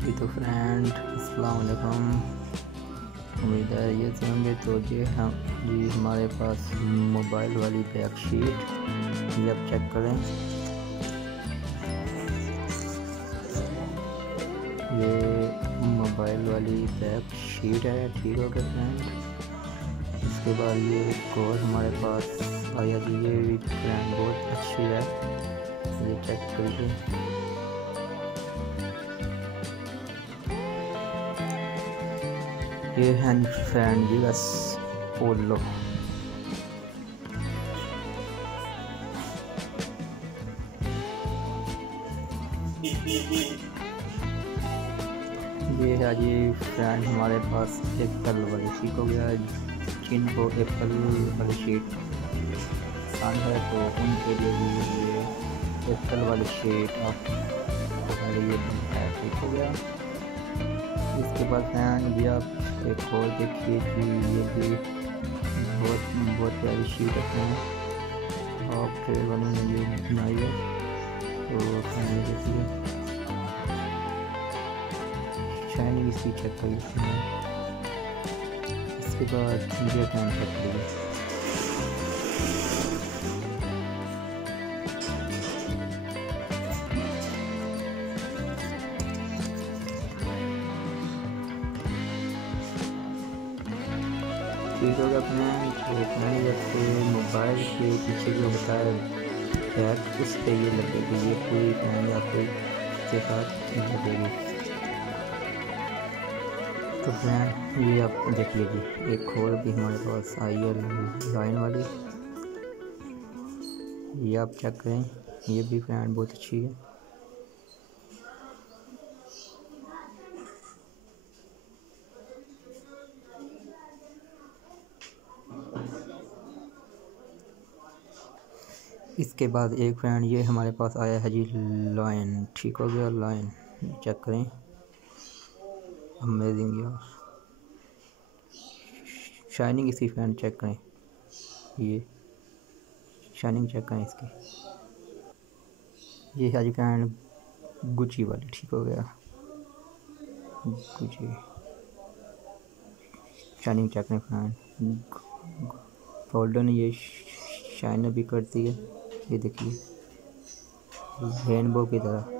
जी तो फ्रेंड अस्सलाम वालेकुम, उम्मीद है ये से होंगे। तो जी हमारे पास मोबाइल वाली बैक शीट, ये आप चेक करें। ये मोबाइल वाली बैक शीट है, ठीक हो गया फ्रेंड। इसके बाद ये एक और हमारे पास आया जी, ये भी फ्रेंड बहुत अच्छी है, ये चेक करिए। ये है फ्रेंड जी बस पोलो। ये है जी फ्रेंड हमारे पास एप्पल वाली, ठीक हो गया। जिनको एप्पल वाली शीट पसंद है तो उनके लिए भी ये एप्पल वाली शीट आप ये है, ठीक हो गया। इसके बाद फ्रेंड ये आप एक और देखिए कि ये भी बहुत प्यारी शीट है, आप ट्रेड वाले ने ये बनाई है। तो फ्रेंड देखिए शाइनिंग इसकी चेक करिए। इसके बाद ये फ्रेंड चेक करिए। ठीक होगा फ्रेंड। तो फ्रेंड जैसे मोबाइल के पीछे जो होता है बैक, उस पर ये लगेगी, ये पूरी फ्रेंड आपको के साथ लगेगी। तो फ्रेंड ये आप देख लीजिए, एक और भी हमारे पास आई है लाइन वाली, ये आप चेक करें, ये भी फ्रेंड बहुत अच्छी है। इसके बाद एक फ्रेंड ये हमारे पास आया है जी लाइन, ठीक हो गया। लाइन चेक करें, अमेजिंग यार, शाइनिंग इसकी फ्रेंड चेक करें, ये शाइनिंग चेक करें इसकी। ये है जी फ्रेंड गुची वाली, ठीक हो गया। गुची शाइनिंग चेक करें फ्रेंड, गोल्डन ये शाइन भी करती है, ये देखिए रेनबो की तरह।